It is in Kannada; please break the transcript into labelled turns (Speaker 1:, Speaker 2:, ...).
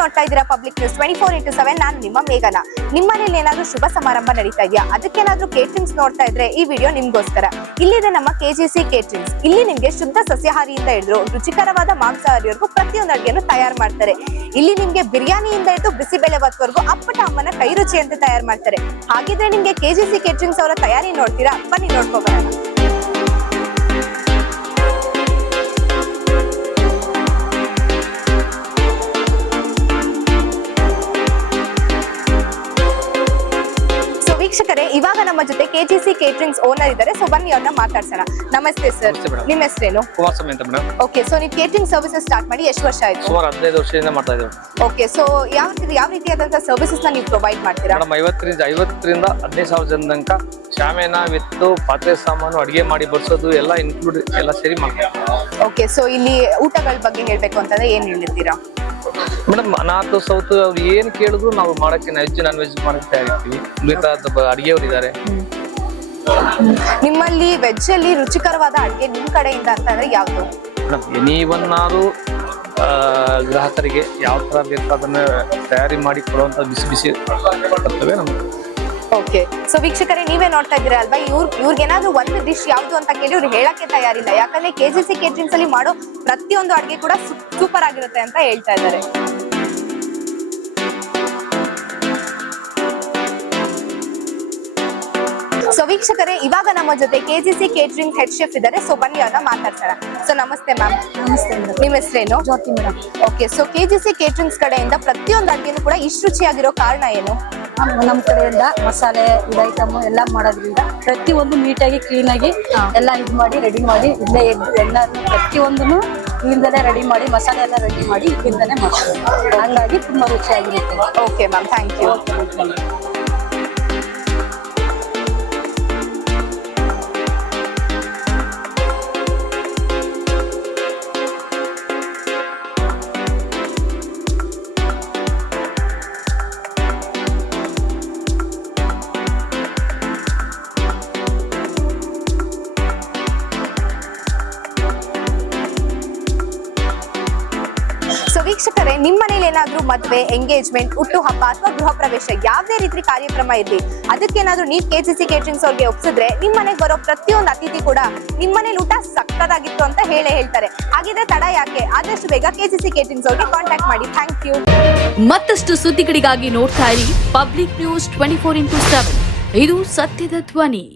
Speaker 1: ನೋಡ್ತಾ ಇದ್ದೀರಾ public news twenty four into seven ನಾನು ನಿಮ್ಮ ಮೇಘನ. ನಿಮ್ಮನೇಲಿ ಏನಾದ್ರೂ ಶುಭ ಸಮಾರಂಭ ನಡೀತಾ ಇದೆಯಾ? ಅದಕ್ಕೇನಾದ್ರೂ ಕೇಟ್ರಿಂಗ್ಸ್ ನೋಡ್ತಾ ಇದ್ರೆ ಈ ವಿಡಿಯೋ ನಿಮ್ಗೋಸ್ಕರ. ಇಲ್ಲಿದೆ ನಮ್ಮ ಕೆಜಿಸಿ ಕೇಟ್ರಿಂಗ್ಸ್ ಇಲ್ಲಿ ನಿಮ್ಗೆ ಶುದ್ಧ ಸಸ್ಯಾಹಾರಿಯಿಂದ ಹಿಡಿದು ರುಚಿಕರವಾದ ಮಾಂಸಾಹಾರಿವರೆಗೂ ಪ್ರತಿಯೊಂದು ಅಡುಗೆಯನ್ನು ತಯಾರು ಮಾಡ್ತಾರೆ. ಇಲ್ಲಿ ನಿಮ್ಗೆ ಬಿರಿಯಾನಿಯಿಂದ ಹಿಡಿದು ಬಿಸಿಬೇಳೆ ಭಾತ್ವರೆಗೂ ಅಪ್ಪಟ ಅಮ್ಮನ ಕೈ ರುಚಿಯಂತೆ ತಯಾರು ಮಾಡ್ತಾರೆ. ಹಾಗಿದ್ರೆ ನಿಮ್ಗೆ ಕೆಜಿಸಿ ಕೇಟ್ರಿಂಗ್ಸ್ ಅವರ ತಯಾರಿ ನೋಡ್ತೀರಾ? ಬನ್ನಿ ನೋಡ್ಕೊಬರೋಣ. ವೀಕ್ಷಕರೇ ಇವಾಗ ನಮ್ಮ ಜೊತೆ ಕೆಜಿಸಿ ಕೇಟರಿಂಗ್ಸ್ ಓನರ್ ಇದ್ದಾರೆ. ಸೊ ಬನ್ನಿ ಅವ್ರನ್ನ ಮಾತಾಡ್ಸೋಣ. ನಮಸ್ತೆ ಸರ್
Speaker 2: ನಮಸ್ತೆ ಮೇಡಮ್.
Speaker 1: ನಿಮ್ಮ ಹೆಸರೇನು?
Speaker 2: ಕುಮಾರಸ್ವಾಮಿ ಅಂತ ಮೇಡಮ್.
Speaker 1: ಓಕೆ ಸೊ ನೀವು ಕೇಟರಿಂಗ್ ಸರ್ವಿಸಸ್ ಸ್ಟಾರ್ಟ್ ಮಾಡಿ ಎಷ್ಟು ವರ್ಷ ಆಯ್ತು?
Speaker 2: ಸುಮಾರು ಹದಿನೈದು ವರ್ಷದಿಂದ ಮಾಡ್ತಾ ಇದ್ದೀವಿ.
Speaker 1: ಓಕೆ ಸೊ ಯಾವ ರೀತಿ- ಯಾವ ರೀತಿಯಾದಂತಹ ಸರ್ವಿಸಸ್ನ ನೀವು ಪ್ರೊವೈಡ್ ಮಾಡ್ತೀರಾ?
Speaker 2: ಮೇಡಮ್ ಐವತ್ತರಿಂದ ಐವತ್ತರಿಂದ ಹದಿನೈದು ಸಾವಿರ ಜನ ತನಕ ಶಾಮೇನ ವಿತ್ತು ಪಾತ್ರೆ ಸಾಮಾನು ಅಡಿಗೆ ಮಾಡಿ ಬರ್ಸೋದು ಎಲ್ಲ ಇನ್ಕ್ಲೂಡ್ ಎಲ್ಲ ಸೇರಿ ಮಾಡ್ತೀವಿ
Speaker 1: ಓಕೆ ಸೊ ಇಲ್ಲಿ ಊಟಗಳ ಬಗ್ಗೆ ಹೇಳ್ಬೇಕು ಅಂತಂದ್ರೆ ಏನ್ ಹೇಳಿರ್ತೀರಾ?
Speaker 2: ಮೇಡಮ್ ನಾರ್ತ್ ಸೌತ್ ಅವ್ರು ಏನ್ ಕೇಳಿದ್ರು ನಾವು ಮಾಡಕ್ಕೆ ವೆಜ್ ನಾನ್ ವೆಜ್ ಮಾಡಕ್ಕೆ ಇರ್ತೀವಿ. ಬೇಕಾದ ಅಡಿಗೆಯವ್ರು ಇದ್ದಾರೆ
Speaker 1: ನಿಮ್ಮಲ್ಲಿ ವೆಜ್ ಅಲ್ಲಿ ರುಚಿಕರವಾದ ಅಡುಗೆ ನಿಮ್ಮ ಕಡೆಯಿಂದ ಅಂತಂದ್ರೆ ಯಾವುದು?
Speaker 2: ಮೇಡಮ್ ಎನಿ ಒನ್ ಆದ್ರೂ ಗ್ರಾಹಕರಿಗೆ ಯಾವ ತರ ಬೇಕು ಅದನ್ನ ತಯಾರಿ ಮಾಡಿ ಕೊಡುವಂತ ಬಿಸಿ ಬಿಸಿ ಬರ್ತವೆ ನಮ್ಗೆ.
Speaker 1: ಓಕೆ. ಸೊ ವೀಕ್ಷಕರೇ ನೀವೇ ನೋಡ್ತಾ ಇದ್ದೀರಾ ಅಲ್ವಾ? ಇವ್ರು ಇವ್ರಿಗೆ ಏನಾದ್ರು ಒಂದು ಡಿಶ್ ಯಾವ್ದು ಅಂತ ಕೇಳಿ ಇವ್ರು ಹೇಳಕ್ಕೆ ತಯಾರಿಲ್ಲ. ಯಾಕಂದ್ರೆ ಕೆ ಜಿ ಸಿ ಕೇಟ್ರಿಂಗ್ಸ್ ಅಲ್ಲಿ ಮಾಡೋ ಪ್ರತಿಯೊಂದು ಅಡುಗೆ ಕೂಡ ಸೂಪರ್ ಆಗಿರುತ್ತೆ ಅಂತ ಹೇಳ್ತಾ ಇದ್ದಾರೆ. ಸೊ ವೀಕ್ಷಕರೇ ಇವಾಗ ನಮ್ಮ ಜೊತೆ K G C catering head chef ಇದ್ದಾರೆ. ಸೊ ಬನ್ನಿ ಅವ್ರನ್ನ ಮಾತಾಡ್ತಾರ ಸೊ ನಮಸ್ತೆ ಮ್ಯಾಮ್
Speaker 3: ನಮಸ್ತೆ
Speaker 1: ನಿಮ್ಮ ಹೆಸರೇನು?
Speaker 3: Jyothi madam
Speaker 1: okay so K G C caterings ಕಡೆಯಿಂದ ಪ್ರತಿಯೊಂದು ಅಡುಗೆನೂ ಕೂಡ ಇಷ್ಟು ರುಚಿಯಾಗಿರೋ ಕಾರಣ ಏನು?
Speaker 3: ನಮ್ಮ ಕಡೆಯಿಂದ ಮಸಾಲೆ ಇದು ಐಟಮ್ ಎಲ್ಲ ಮಾಡೋದ್ರಿಂದ ಪ್ರತಿಯೊಂದು ನೀಟಾಗಿ ಕ್ಲೀನಾಗಿ ಎಲ್ಲ ಇದು ಮಾಡಿ ರೆಡಿ ಮಾಡಿ ಇಲ್ಲೇ ಎದ್ದು ಎಲ್ಲ ಪ್ರತಿಯೊಂದನ್ನು ಇಲ್ಲಿಂದಲೇ ರೆಡಿ ಮಾಡಿ ಮಸಾಲೆ ಎಲ್ಲ ರೆಡಿ ಮಾಡಿ ಇಲ್ಲಿಂದಲೇ ಮಾಡ್ತೀವಿ. ಹಂಗಾಗಿ ತುಂಬ ರುಚಿಯಾಗಿರುತ್ತೆ.
Speaker 1: ಓಕೆ ಮ್ಯಾಮ್ ಥ್ಯಾಂಕ್ ಯು ವೀಕ್ಷಕರೇ ನಿಮ್ಮ ಮನೇಲಿ ಏನಾದ್ರೂ ಮದುವೆ ಎಂಗೇಜ್ಮೆಂಟ್ ಹುಟ್ಟು ಹಬ್ಬ ಅಥವಾ ಗೃಹ ಪ್ರವೇಶ ಯಾವುದೇ ರೀತಿ ಕಾರ್ಯಕ್ರಮ ಇರಲಿ ಅದಕ್ಕೇನಾದ್ರೂ ನೀವು ಕೆ ಸಿ ಸಿ ಕೇಟ್ರಿಂಗ್ಸ್ ಅವ್ರಿಗೆ ಒಪ್ಸಿದ್ರೆ ನಿಮ್ಮ ಮನೆಗೆ ಬರೋ ಪ್ರತಿಯೊಂದು ಅತಿಥಿ ಕೂಡ ನಿಮ್ಮ ಮನೇಲಿ ಊಟ ಸಕ್ಕದಾಗಿತ್ತು ಅಂತ ಹೇಳೇ ಹೇಳ್ತಾರೆ. ಹಾಗಿದ್ರೆ ತಡ ಯಾಕೆ? ಆದಷ್ಟು ಬೇಗ ಕೆ ಸಿ ಸಿ ಕೇಟ್ರಿಂಗ್ಸ್ ಅವ್ರಿಗೆ ಕಾಂಟ್ಯಾಕ್ಟ್ ಮಾಡಿ. ಥ್ಯಾಂಕ್ ಯು
Speaker 4: ಮತ್ತಷ್ಟು ಸುದ್ದಿಗಳಿಗಾಗಿ ನೋಡ್ತಾ ಇರಿ public news twenty four into seven ಇದು ಸತ್ಯದ ಧ್ವನಿ.